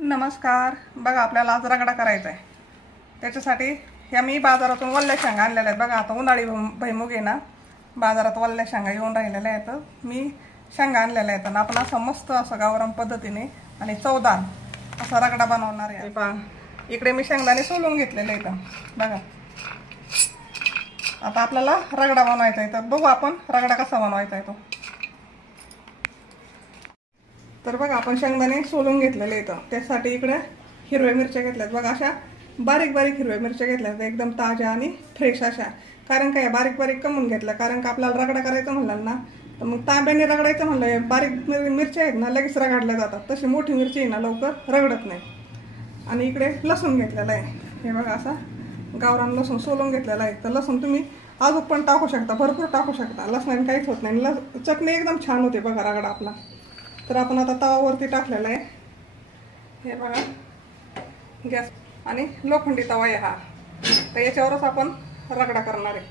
नमस्कार. बघा आपल्याला आज रगडा करायचा आहे. त्याच्यासाठी ह्या मी बाजारातून वल्ल्या शेंगा आणलेल्या आहेत. बघा आता उन्हाळी भुईमुग आहे ना, बाजारात वल्ल्या शेंगा येऊन राहिलेल्या आहेत. मी शेंगा आणलेल्या आहेत आणि आपण असं मस्त असं गावरान पद्धतीने आणि चवदार असा रगडा बनवणार आहे. पहा इकडे मी शेंगदाणे सोलून घेतलेले आहेत. बघा आता आपल्याला रगडा बनवायचा आहे. तर बघू आपण रगडा कसा बनवायचा आहे तो. तर बघा आपण शेंगदाणे सोलून घेतलेले आहेत. त्यासाठी इकडे हिरव्या मिरच्या घेतल्यात. बघा अशा बारीक बारीक हिरव्या मिरच्या घेतल्यात, एकदम ताज्या आणि फ्रेश अशा. कारण काय बारीक बारीक कमून घेतल्या, कारण का आपल्याला रगडा करायचं म्हणलं ना, तर मग तांब्याने रगडायचं म्हणलं बारीक मिरच्या आहेत ना लगेच रगडल्या जातात. तशी मोठी मिरची आहे ना लवकर रगडत नाही. आणि इकडे लसूण घेतलेला आहे. हे बघा असा गावरान लसूण सोलून घेतलेला आहे. तर लसूण तुम्ही अजून पण टाकू शकता, भरपूर टाकू शकता. लसणाने काहीच होत नाही. चटणी एकदम छान होते बघा रगडा आपला. तर आपण आता तवावरती टाकलेला आहे. हे बघा गॅस आणि लोखंडी तवा आहे हा. तर याच्यावरच आपण रगडा करणार आहे.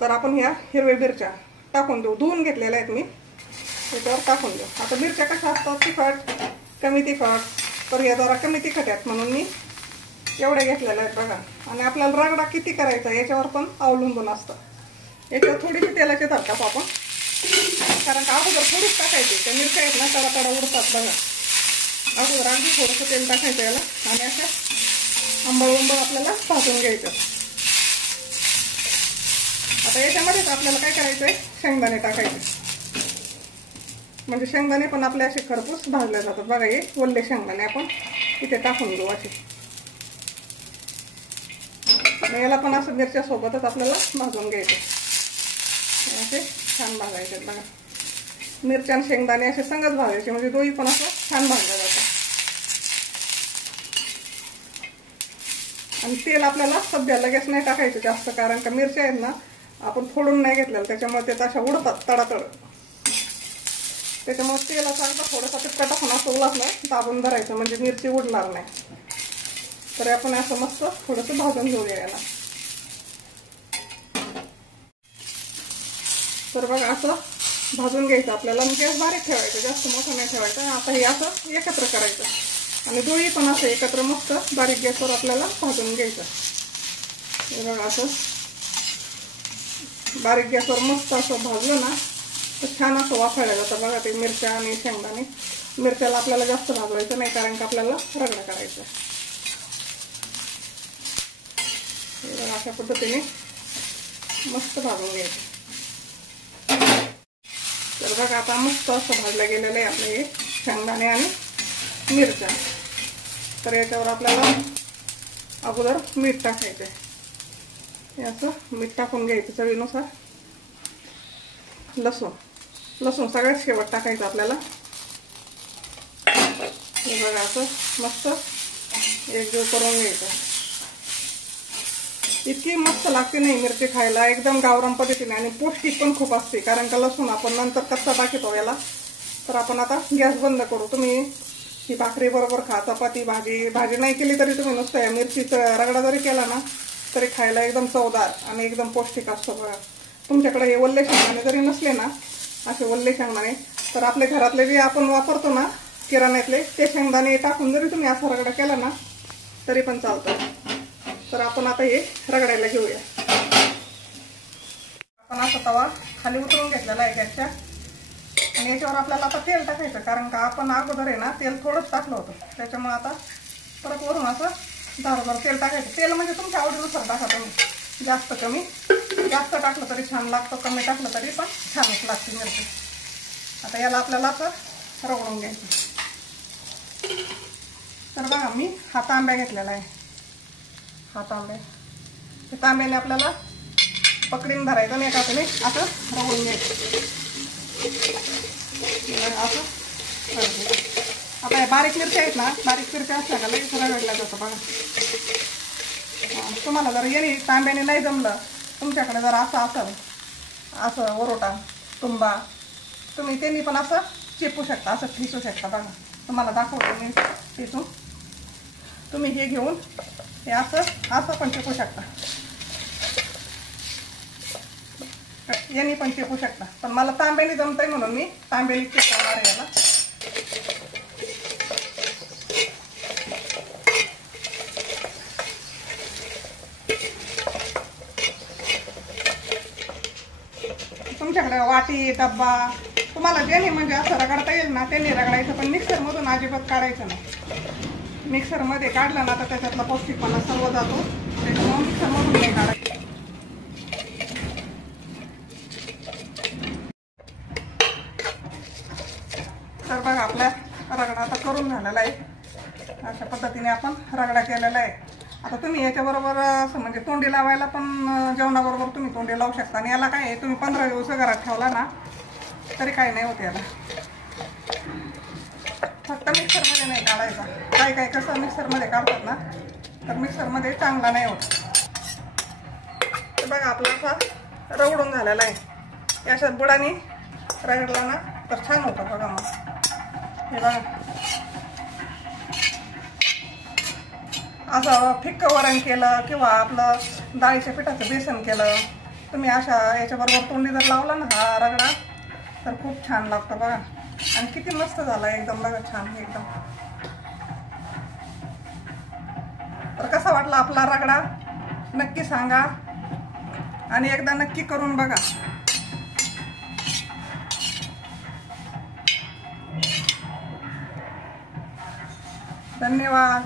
तर आपण ह्या हिरव्या मिरच्या टाकून देऊ. धुवून घेतलेल्या आहेत मी, याच्यावर टाकून देऊ. आता मिरच्या कशा असतात, तिखट कमी तिखट, तर या जरा कमी तिखट आहेत म्हणून मी एवढ्या घेतलेल्या आहेत बघा. आणि आपल्याला रगडा किती करायचा याच्यावर पण अवलंबून असतं. याच्यावर थोडीशी तेलाची धर टाकू आपण, कारण का अगोदर थोडीच टाकायची. त्या मिरच्या आहेत ना तडा तडा उडतात बघा. अगोदर अगदी थोडंसं तेल टाकायचं याला आणि अशा आंबळ आपल्याला भाजून घ्यायचं. आता याच्यामध्येच आपल्याला काय करायचं आहे, शेंगदाणे टाकायचे. म्हणजे शेंगदाणे पण आपले असे खरपूस भाजले जातात बघा. हे वल्ले शेंगदाणे आपण इथे टाकून देऊ असे. याला पण असं मिरच्या सोबतच आपल्याला भाजून घ्यायचं. असे छान भाजायचे बघा. मिरच्या आणि शेंगदाणे असे संगच भाजायचे, म्हणजे दोन्ही पण असं छान भाजलं जातं. आणि तेल आपल्याला सध्या लगेच नाही टाकायचं जास्त, कारण का मिरच्या आहेत ना आपण फोडून नाही घेतलेलं, त्याच्यामुळे ते तशा उडतात तडातड. त्याच्यामुळे तेलाचा अर्धा थोडासा टिपका टाकून असं उलटलं दाबून धरायचं, म्हणजे मिरची उडणार नाही. तर आपण असं मस्त थोडंसं भाजून घेऊया याला. तर बघा असं भाजून घ्यायचं आपल्याला. मग गॅस बारीक ठेवायचं, जास्त मोठं नाही ठेवायचं. आता हे असं एकत्र करायचं आणि दोन्ही पण असं एकत्र मस्त बारीक गॅसवर आपल्याला भाजून घ्यायचं. हे बघा असं बारीक गॅसवर मस्त असं भाजलं ना तर छान असं वाफायला जातं बघा. ते मिरच्या आणि शेंगदाणे, मिरच्याला आपल्याला जास्त भाजवायचं नाही, कारण का आपल्याला रगडा करायचा. हे बघा अशा पद्धतीने मस्त भाजून घ्यायचं. तर बघा आता मस्त असं भाजलं गेलेलं आहे आपले हे शेंगदाणे आणि मिरच्या. तर याच्यावर आपल्याला अगोदर मीठ टाकायचं आहे. हे असं मीठ टाकून घ्यायचं चवीनुसार. लसूण सगळ्यात शेवट टाकायचं आपल्याला. हे बघा असं मस्त एकजीव करून घ्यायचं. इतकी मस्त लागते नाही मिरची खायला, एकदम गावरान पद्धतीने आणि पौष्टिक पण खूप असते. कारण का लसूण आपण नंतर कच्चा टाकतो याला. तर आपण आता गॅस बंद करू. तुम्ही ही भाकरी बरोबर खा, चपाती भाजी नाही केली तरी तुम्ही नुसतं मिरचीचा रगडा जरी केला ना तरी खायला एकदम चवदार आणि एकदम पौष्टिक असतो बघा. तुमच्याकडे हे वल्ले शेंगदाणे जरी नसले ना, असे वल्ले शेंगदाणे, तर आपल्या घरातले जे आपण वापरतो ना किराण्यातले, ते शेंगदाणे टाकून जरी तुम्ही असा रगडा केला ना तरी पण चालतं. तर आपण आता हे रगडायला घेऊया. आपण असा तवा खाली उतरून घेतलेला आहे गॅसच्या आणि याच्यावर आपल्याला आता तेल टाकायचं, कारण का आपण अगोदर आहे ना तेल थोडंच टाकलं होतं. त्याच्यामुळे आता परत वरून असं धारभर तेल टाकायचं. तेल म्हणजे तुमच्या आवडीनुसार टाका तुम्ही, जास्त कमी. जास्त टाकलं तरी छान लागतं, कमी टाकलं तरी पण छानच लागते मिरची. आता याला आपल्याला असं रगडून घ्यायचं. तर बघा मी हा तांब्या घेतलेला आहे. हा तांब्या, तांब्याने आपल्याला पकडीन धरायचं आणि एका हाताने असं रगडून घ्यायचं. असं आता हे बारीक मिरच्या आहेत ना, बारीक मिरच्या असल्या का लगेच रगडल्या जातं बघा. तुम्हाला जर येणे तांब्याने नाही जमलं, तुमच्याकडे जर असं असेल असं ओरोटा तुंबा, तुम्ही त्यांनी पण असं चेपू शकता, असं ठिसू शकता बघा. तुम्हाला दाखवतो मी ठिसून. तुम्ही हे घेऊन हे असं पण चेपू शकता, यांनी पण चेपू शकता. पण मला तांब्याने जमतंय म्हणून मी तांब्याने चेपवणार आहे याला. वाटी डब्बा तुम्हाला ज्याने म्हणजे असं रगडता येईल ना त्यांनी रगडायचं, पण मिक्सरमधून अजिबात काढायचं नाही. मिक्सरमध्ये काढलं ना तर त्याच्यातला पौष्टिकपणा सर्व जातो, त्याच्यामुळे मिक्सरमधून नाही काढायचं. तर बघा आपला रगडा आता करून झालेला आहे. अशा पद्धतीने आपण रगडा केलेला आहे. आता तुम्ही याच्याबरोबर असं म्हणजे तोंडी लावायला पण जेवणाबरोबर तुम्ही तोंडी लावू शकता. आणि याला काय आहे, तुम्ही 15 दिवस घरात ठेवला ना तरी काही नाही होत याला. फक्त मिक्सरमध्ये नाही काढायचा. काय काय कसं मिक्सरमध्ये काढतात ना तर मिक्सरमध्ये चांगला नाही होत. तर बघा आपला असा रगडून झालेला आहे. याच्यात बुडाने रगडला ना तर छान होतं. बघा मग हे बघा असं फिक्कं वरण केलं किंवा आपलं डाळीच्या पिठाचं बेसन केलं तुम्ही अशा याच्याबरोबर तोंडी जर लावला ना हा रगडा तर खूप छान लागतं. बघा आणि किती मस्त झाला एकदम. बघा छान एकदम. तर कसा वाटला आपला रगडा नक्की सांगा आणि एकदा नक्की करून बघा. धन्यवाद.